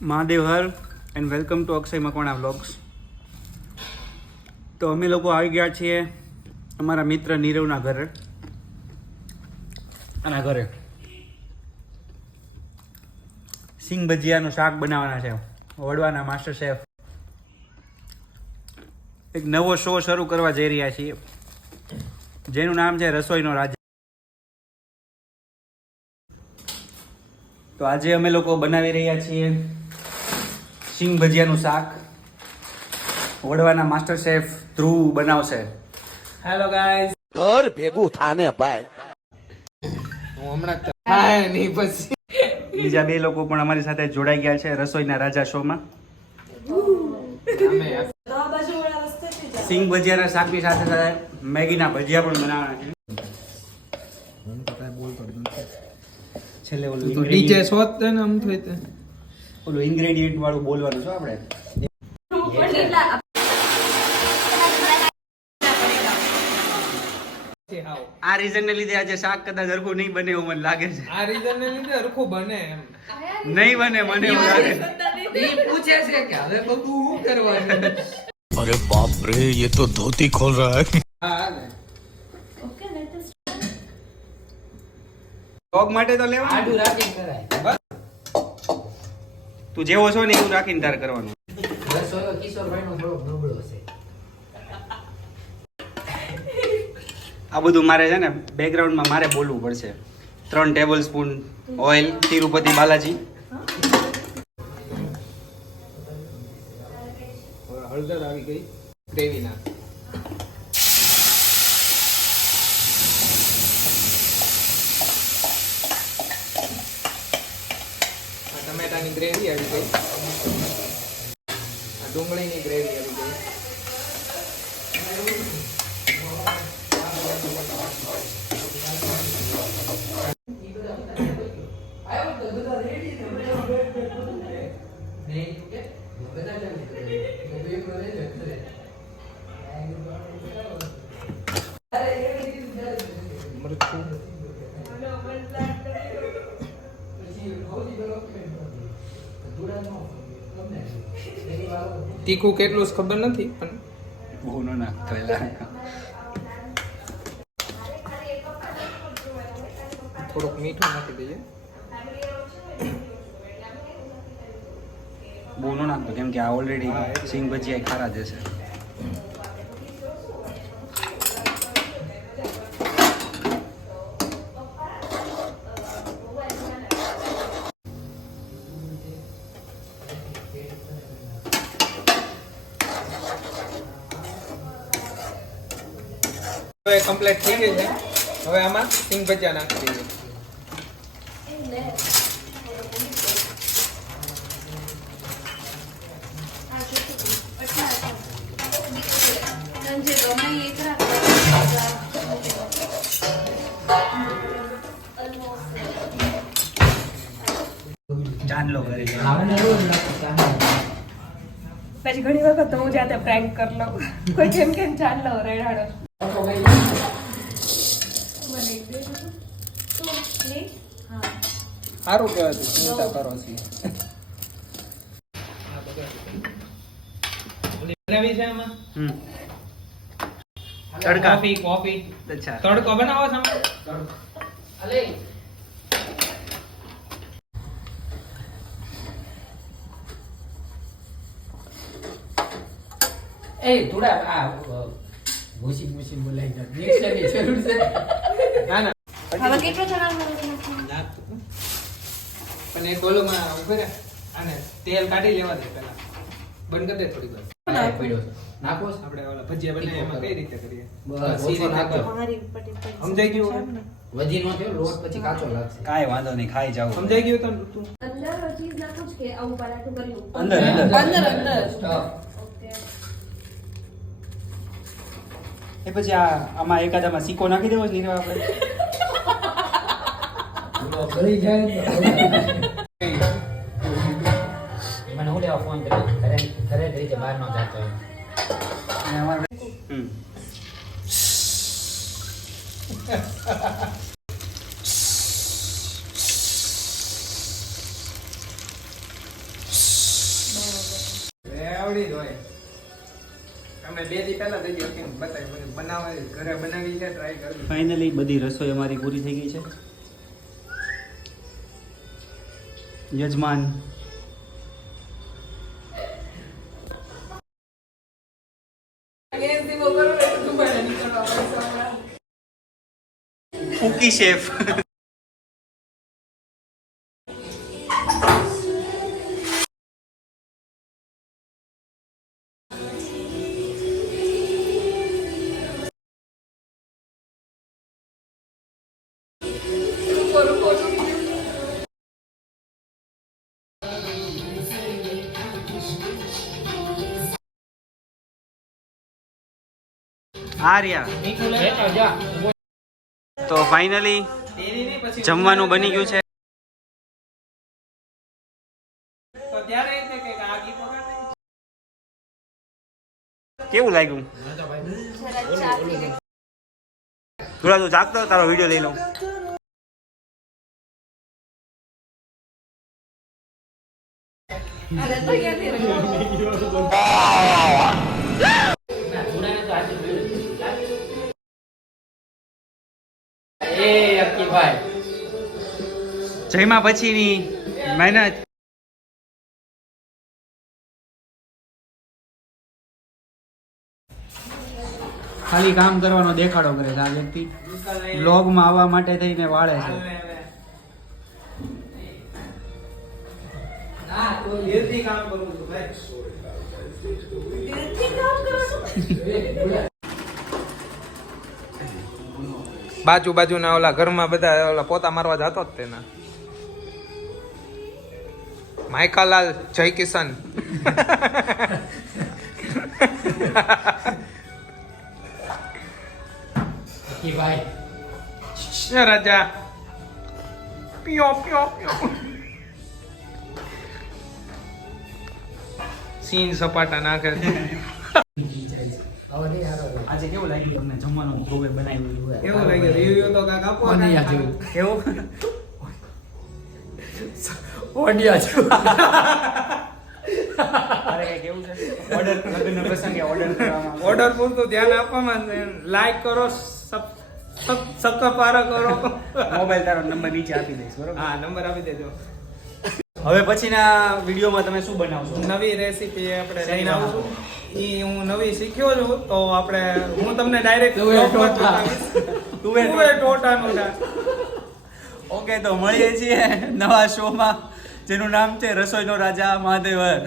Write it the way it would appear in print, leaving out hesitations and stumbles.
Mahadev Har and welcome to Akshay Makwana vlogs. તો અમે લોકો આવી ગયા છીએ અમારા મિત્ર નીરવના ઘરે. આના ઘરે સિંગ ભજીયાનું શાક બનાવવાના છે. વડવાના માસ્ટર શેફ એક નવો શો શરૂ કરવા જઈ રહ્યા છીએ, જેનું નામ છે રસોઈનો રાજા. તો આજે અમે લોકો બનાવી રહ્યા છીએ સિંગ ભજીયાનું શાક. વડવાના માસ્ટર શેફ ધ્રુવ બનાવશે. Hello guys. ઘર ભેગું થાને ભાઈ. હું હમણાં થાય નહીં પછી બીજા બે લોકો પણ અમારી સાથે જોડાઈ ગયા છે રસોઈના રાજા શોમાં. સિંગ ભજીયાના શાકની સાથે સાથે મેગીના ભજીયા પણ બનાવવાના છે. છેલ્લે ઓલું નીચે શોધ દે ને આમ થઈ તે ઓલું ઇન્ગ્રેડિયન્ટ વાળું બોલવાનું છે આપણે. આ રીઝન ને લીધે આજે શાક કદાચ હરખું નહીં બને એવું મને લાગે છે. આ રીઝન ને લીધે હરખું બને એમ નહીં બને મને એવું લાગે છે. ઈ પૂછે છે કે હવે બધું શું કરવાનું. અરે બાપ રે, ये तो धोती खोल रहा है. હા ને ડોગ માટે તો લેવાનું. આડું રાખીને કરાય. તું જેવો છો ને એવું રાખીને તાર કરવાનું. રસોઈયો કિશોરભાઈનો થોડો નબળો છે. આ બધું મારે છે ને બેકગ્રાઉન્ડમાં મારે બોલવું પડશે. 3 table spoon oil, Tirupati Balaji. હળદર આવી ગઈ ગ્રેવી ના. ટમેટાની ગ્રેવી આવી ગઈ. આ ડુંગળીની ગ્રેવી આવી ગઈ. તીખું કેટલું છે ખબર નથી પણ બહુ ન નાખતો એલા. થોડુંક મીઠું નાખી દઈએ. બહુ ન નાખતો કેમ કે આ ઓલરેડી સિંગ ભજીયા ખારા જ છે. હવે કમ્પ્લીટ થઈ ગઈ છે. હવે આમાં સિંગ ભજીયા નાખી દઈએ. ચાંદલો કરી લે. પછી ઘણી વખત તો હું જાતે પ્રેન્ક કરી લઉં. કોઈ કેમ કેમ ચાંદલો રેડાડો. સારું કહેવાય તું ચિંતા કરો છો. બનાવી છે આમાં તડકા. કોફી અચ્છા. તડકો બનાવો છો આમાં? અલે એ થોડા આ મુસી બોલાઈ જાય નેક્સ્ટ ટાઈમ જરૂર છે. ના ના હવે કેટલો ચણા નાખતું પણ એ ડોલોમાં ઉભે રહે અને તેલ કાઢી લેવા દે પહેલા. બંધ કરી દે થોડી વાર. પડ્યો છે નાખો છે? આપણે ઓલા ભજીયા બનાવીએ એમાં કઈ રીતે કરીએ? બસ, સી રીતે નાખજો. કરો. મારી પટી સમજાઈ ગયું? વધી નો થયો લોટ પછી કાચો લાગશે. કાંઈ વાંધો નહીં, ખાઈ જાવ. સમજાઈ ગયું તને તું? અંદર ચીઝ નાખું છે કે આવું પરાઠું કર્યું અંદર અંદર સ્ટફ. ઓકે. એ પછી આમાં એકાદામાં સિક્કો નાખી દેવો છે નીરવ આપણે. ગળી જાય ને મને હું લેવા ફોન કર્યો ઘરે રીતે બહાર નો જાતો એમ. અને અમારે આવડી જ હોય. અમે 2 દી પહેલા થઈ ગઈ બતાવી મને બનાવવા ઘરે બનાવી છે ટ્રાય કરવી. ફાઇનલી બધી રસોઈ અમારી પૂરી થઈ ગઈ છે. યજમાન કુકી શેફ આર્યા. તો ફાઇનલી જમવાનું બની ગયું છે. તો ત્યારે એ છે કે આ ગીત વગાડે. કેવું લાગ્યું? થોડા તું જાગતો તારો વિડીયો લઈ લઉં. જયમાં પછીની મહેનત. ખાલી કામ કરવાનો દેખાડો કરે છે આ વ્યક્તિ. બ્લોગમાં આવવા માટે થઈને વાળે છે. ના તો દિલથી કામ કરું છું ભાઈ. બાજુના ઓલા ઘરમાં બધા ઓલા પોતા મારવા જતો જ તેના. માયકાલાલ જય કિશન. રાજા પિયો પિયો પિયો. સીન સપાટા નાખે. આજે કેવું લાગ્યું તમને જમવાનું ધ્રુવે બનાવ્યું? કેવું લાગ્યું? રિવ્યુ તો કાક આપો. કેવું? અરે કઈ કેવું છે? ઓર્ડર લગ્ન પ્રસંગે ઓર્ડર કરવામાં ઓર્ડર પૂરતું ધ્યાન આપવામાં લાઈક કરો, સબસ્ક્રાઇબ કરો. મોબાઈલ તારો નંબર નીચે આપી દઈશ બરોબર. હા નંબર આપી દેજો. હવે પછીના વિડીયોમાં તમે શું બનાવશો? નવી રેસીપી આપણે લઈને આવશું. ઈ હું નવી શીખ્યો છું તો આપણે હું તમને ડાયરેક્ટ તુવેર ટોટાનું ના. ઓકે તો મળીએ છીએ નવા શોમાં જેનું નામ છે રસોઈનો રાજા મહાદેવર.